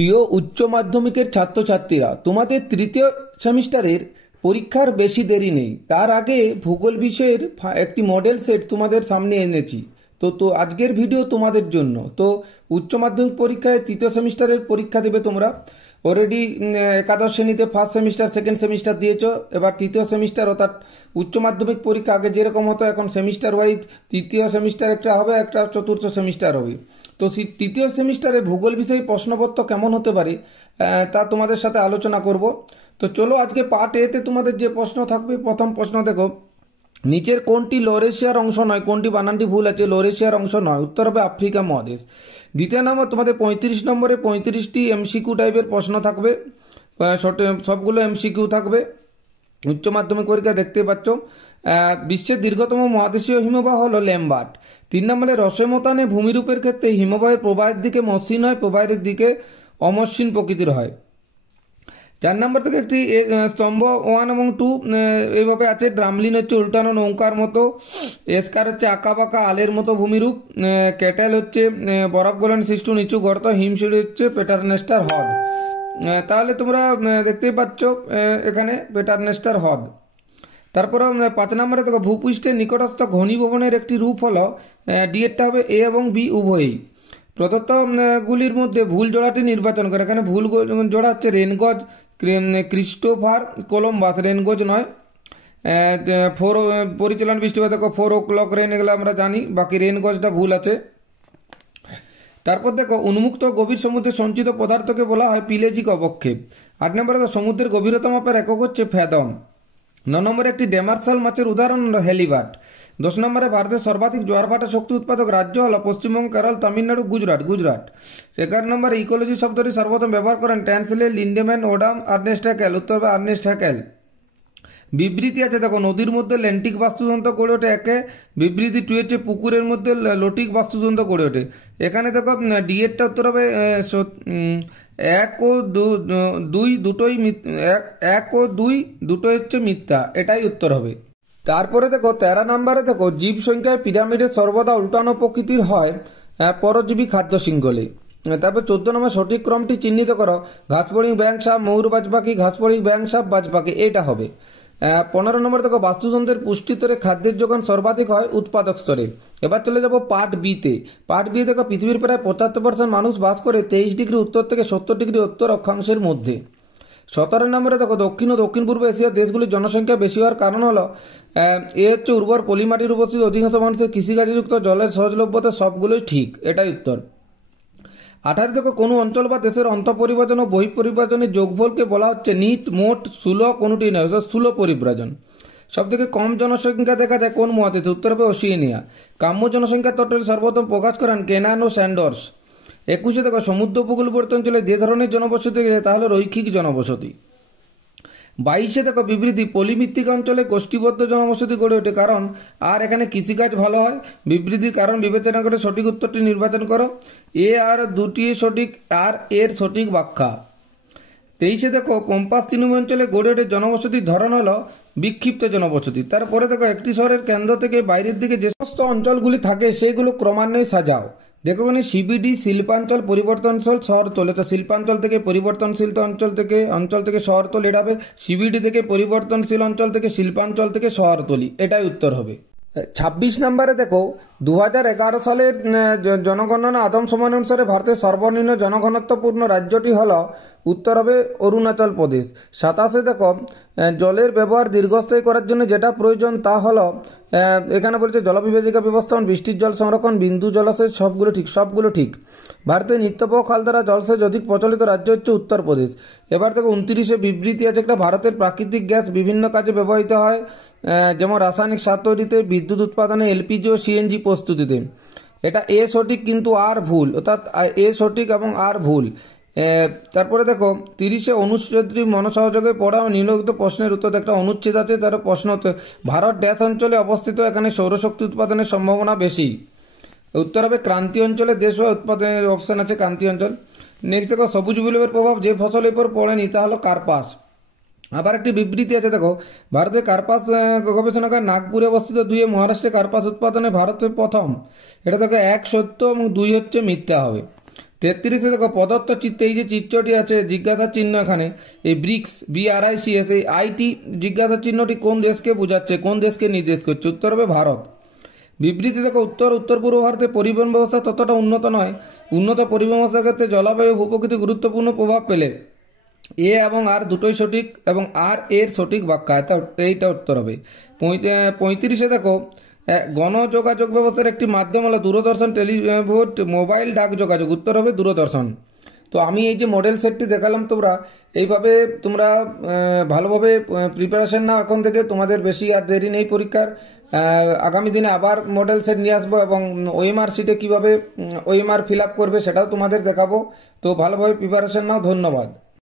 প্রিয় উচ্চ মাধ্যমিকের ছাত্রছাত্রীরা, তোমাদের তৃতীয় সেমিস্টারের পরীক্ষার বেশি দেরি নেই। তার আগে ভূগোল বিষয়ের একটি মডেল সেট তোমাদের সামনে এনেছি। তো আজকের ভিডিও তোমাদের জন্য। তো উচ্চ মাধ্যমিক পরীক্ষায় তৃতীয় সেমিস্টারের পরীক্ষা দেবে তোমরা। অলরেডি একাদশ শ্রেণীতে ফার্স্ট সেমিস্টার, সেকেন্ড সেমিস্টার দিয়েছ। এবার তৃতীয় সেমিস্টার, অর্থাৎ উচ্চ মাধ্যমিক পরীক্ষা আগে যেরকম হতো, এখন সেমিস্টার ওয়াইজ তৃতীয় সেমিস্টার একটা হবে, একটা চতুর্থ সেমিস্টার হবে। তো তৃতীয় সেমিস্টারে ভূগোল বিষয়ে প্রশ্নপত্র কেমন হতে পারে তা তোমাদের সাথে আলোচনা করব। তো চলো আজকে পার্ট এতে তোমাদের যে প্রশ্ন থাকবে, প্রথম প্রশ্ন দেখো, নিচের কোনটি লরেশিয়ার অংশ নয়? কোনটি বানানটি ভুল আছে? লরেশিয়ার অংশ নয়, উত্তর হবে আফ্রিকা মহাদেশ। দ্বিতীয় নম্বর, তোমাদের 35 নম্বরে 35টি এমসিকিউ টাইপের প্রশ্ন থাকবে, সবগুলো এমসিকিউ থাকবে। উচ্চ মাধ্যমিক পরীক্ষা দেখতে পাচ্ছ। বিশ্বের দীর্ঘতম মহাদেশীয় হিমবাহ হল ল্যাম্বার্ট। 3 নম্বরে রসেমতানে ভূমিরূপের ক্ষেত্রে হিমবাহের প্রবাহের দিকে মসৃণ হয়, প্রবাহের দিকে অমসৃণ প্রকৃতির হয়। 4 নম্বর থেকে একটি স্তম্ভ 1 এবং 2 এইভাবে আছে। ড্রামলিন হচ্ছে উল্টানো নৌকার মতো, এসকার হচ্ছে আঁকা বাঁকা আলের মতো ভূমিরূপ, ক্যাটেল হচ্ছে বরফ গলন সৃষ্ট নিচু গর্ত, হিমশিড়ি হচ্ছে পেটারনেস্টার হ্রদ। তাহলে তোমরা দেখতেই পাচ্ছ এখানে পেটারনেস্টার হ্রদ। তারপরে 5 নম্বরে দেখো, ভূপৃষ্ঠের নিকটস্থ ঘনীভবনের একটি রূপ হলো, ডিএরটা হবে এ এবং বি উভয়ই। প্রদত্ত গুলির মধ্যে ভুল জোড়াটি নির্বাচন করে। এখানে ভুল জোড়া হচ্ছে রেনগজ, ক্রিস্টোফার কলম্বাস, রেনগজ নয়। পরিচালন বৃষ্টিপাত দেখো 4 o'clock রেন, এগুলো আমরা জানি, বাকি রেনগজটা ভুল আছে। তারপর দেখো, উন্মুক্ত গভীর সমুদ্রে সঞ্চিত পদার্থকে বলা হয় পিলেজিক অবক্ষেপ। 8 নম্বরে সমুদ্রের গভীরতা মাপের একক হচ্ছে ফ্যাদম। 9 নম্বরে একটি ডেমার্সাল মাছের উদাহরণ হল হেলিবাট। 10 নম্বরে ভারতের সর্বাধিক জোয়ার ভাটা শক্তি উৎপাদক রাজ্য হল পশ্চিমবঙ্গ, কেরল, তামিলনাড়ু, গুজরাট। 11 নম্বরে ইকোলজি শব্দটি সর্বপ্রথম ব্যবহার করেন Tansley, Lindeman, Odum, Ernst Haeckel. উত্তর হবে আর্নেস্ট হ্যাকেল। বিবৃতি আছে দেখো, নদীর মধ্যে ল্যান্টিক বাস্তুতন্ত্র গড়ে ওঠে একে। বিবৃতি 2 হচ্ছে পুকুরের মধ্যে লোটিক বাস্তুতন্ত্র গড়ে ওঠে। এখানে দেখো ডিএরটা উত্তর হবে 1 ও 2 দুটোই, 1 ও 2 দুটোই হচ্ছে মিথ্যা, এটাই উত্তর হবে। তারপরে দেখো 13 নম্বরে দেখো, জীব সংখ্যায় পিরামিডের সর্বদা উল্টানো প্রকৃতির হয় পরজীবী খাদ্য শৃঙ্খলে। তারপর 14 নম্বর, সঠিক ক্রমটি চিহ্নিত করো। ঘাসফড়িং, ব্যাঙ, সাপ, ময়ূর, বাজ পাখি, ঘাসফড়িং, ব্যাঙ, সাপ, বাজ পাখি, এটা হবে। 15 নম্বর দেখো, বাস্তুতন্ত্রের পুষ্টি স্তরে খাদ্যের যোগান সর্বাধিক হয় উৎপাদক স্তরে। এবার চলে যাব পার্ট বিতে। পার্ট বি দেখো, পৃথিবীর প্রায় 75% মানুষ বাস করে 23 ডিগ্রি উত্তর থেকে 70 ডিগ্রি উত্তর অক্ষাংশের মধ্যে। 17 নম্বরে দেখো, দক্ষিণ ও দক্ষিণ পূর্ব এশিয়ার দেশগুলির জনসংখ্যা বেশি হওয়ার কারণ হলো এ হচ্ছে উর্বর পলিমাটির উপস্থিত, অধিকাংশ মানুষের কৃষিকাজে যুক্ত, জলের সহজলভ্যতা, সবগুলোই ঠিক, এটাই উত্তর। 18 দেখো, কোনো অঞ্চল বা দেশের অন্তঃপরিব্রাজন ও বহিঃপরিব্রাজনের যোগফলকে বলা হচ্ছে নিট, মোট, স্থূল, কোনটি নয়, স্থূল পরিব্রাজন। সবথেকে কম জনসংখ্যা দেখা যায় কোন মহাদেশে? উত্তর হবে ওশিয়ানিয়া। কাম্য জনসংখ্যার তত্ত্বটি সর্বপ্রথম প্রকাশ করেন কেনান ও স্যান্ডর্স। 21 দেখো, সমুদ্র উপকূলবর্তী অঞ্চলে যে ধরনের জনবসতি তা হলো রৈখিক জনবসতি। 22 দেখো, বিবৃতি পলিমিত্তিকা অঞ্চলে গোষ্ঠীবদ্ধ জনবসতি গড়ে ওঠে কারণ আর এখানে কৃষিকাজ ভালো হয়। বিবৃতির কারণ বিবেচনা করে সঠিক উত্তরটি নির্বাচন করো। এ আর দুটি সঠিক, আর এর সঠিক ব্যাখ্যা। 23 দেখো, পম্পাস তৃণভূমি অঞ্চলে গড়ে ওঠে জনবসতির ধরন হলো বিক্ষিপ্ত জনবসতি। তারপরে দেখো, একটি শহরের কেন্দ্র থেকে বাইরের দিকে যে সমস্ত অঞ্চলগুলি থাকে সেগুলো ক্রমান্বয়ে সাজাও। দেখো এখানে সিবিডি শিল্পাঞ্চল, পরিবর্তনশীল শহরতল। এটা শিল্পাঞ্চল থেকে পরিবর্তনশীল অঞ্চল থেকে শহরতল, এটা হবে সিবিডি থেকে পরিবর্তনশীল অঞ্চল থেকে শিল্পাঞ্চল থেকে শহরতলি, এটাই উত্তর হবে। 26 নম্বরে দেখো, 2011 সালের জনগণনা আদমশুমারি অনুসারে ভারতের সর্বনিম্ন জনঘনত্বপূর্ণ রাজ্যটি হল, উত্তর হবে অরুণাচল প্রদেশ। 27 দেখো, জলের ব্যবহার দীর্ঘস্থায়ী করার জন্য যেটা প্রয়োজন তা হলো, এখানে বলছে জলবিভাজিকা ব্যবস্থাপনা, বৃষ্টির জল সংরক্ষণ, বিন্দু জলাশয়, সবগুলো ঠিক। ভারতের নিত্যপ্রবাহ খাল দ্বারা জলসেচ অধিক প্রচলিত রাজ্য হচ্ছে উত্তরপ্রদেশ। এবার দেখো 29 বিবৃতি আছে একটা, ভারতের প্রাকৃতিক গ্যাস বিভিন্ন কাজে ব্যবহৃত হয়, যেমন রাসায়নিক সার তৈরিতে, বিদ্যুৎ উৎপাদনে, এলপিজি ও সিএনজি প্রস্তুতিতে। এটা এ সঠিক কিন্তু আর ভুল, অর্থাৎ এ সঠিক এবং আর ভুল। তারপরে দেখো 30 অনুচ্ছেদটি মনসহযোগে পড়া ও নিম্নলিখিত প্রশ্নের উত্তর। একটা অনুচ্ছেদ আছে, তার প্রশ্ন হচ্ছে ভারত ড্যাশ অঞ্চলে অবস্থিত, এখানে সৌরশক্তি উৎপাদনের সম্ভাবনা বেশি। উত্তর হবে ক্রান্তীয় অঞ্চলে দেশ ও উৎপাদনের অপশন আছে, ক্রান্তীয় অঞ্চল। নেক্সট দেখো, সবুজ বিপ্লবের প্রভাব যে ফসলের উপর পড়েনি তা হলো কার্পাস। আবার একটি বিবৃতি আছে দেখো, ভারতের কার্পাস গবেষণাগার নাগপুরে অবস্থিত। 2 মহারাষ্ট্রে কার্পাস উৎপাদনে ভারতের প্রথম। এটা দেখো 1 সত্য এবং 2 হচ্ছে মিথ্যা হবে। 33-এ দেখো প্রদত্ত চিত্রে এই যে চিত্রটি আছে জিজ্ঞাসার চিহ্ন এখানে এই ব্রিক্স BRICS এই আইটি জিজ্ঞাসার চিহ্নটি কোন দেশকে বোঝাচ্ছে, কোন দেশকে নির্দেশ করছে? উত্তর হবে ভারত। বিবৃতি দেখো উত্তর পূর্ব ভারতে পরিবহন ব্যবস্থা ততটা উন্নত নয়। উন্নত পরিবহন ব্যবস্থার ক্ষেত্রে জলবায়ু ভূপ্রকৃতি গুরুত্বপূর্ণ প্রভাব পেলে এ এবং আর দুটোই সঠিক এবং আর এর সঠিক ব্যাখ্যা, এইটা উত্তর হবে। 35-এ দেখো গণযোগাযোগ ব্যবস্থার একটি মাধ্যম হলো দূরদর্শন, টেলিভোট, মোবাইল ডাক যোগাযোগ। উত্তর হবে দূরদর্শন। তো আমি এই যে মডেল সেটটি দেখালাম, এইভাবে তোমরা ভালোভাবে প্রিপারেশন নাও এখন থেকে। তোমাদের বেশি আর দেরি নেই পরীক্ষার। আগামী দিনে আবার মডেল সেট নিয়ে আসবো এবং ওএমআর শিটে কীভাবে ওএমআর ফিল আপ করবে সেটাও তোমাদের দেখাবো। তো ভালোভাবে প্রিপারেশন নাও। ধন্যবাদ।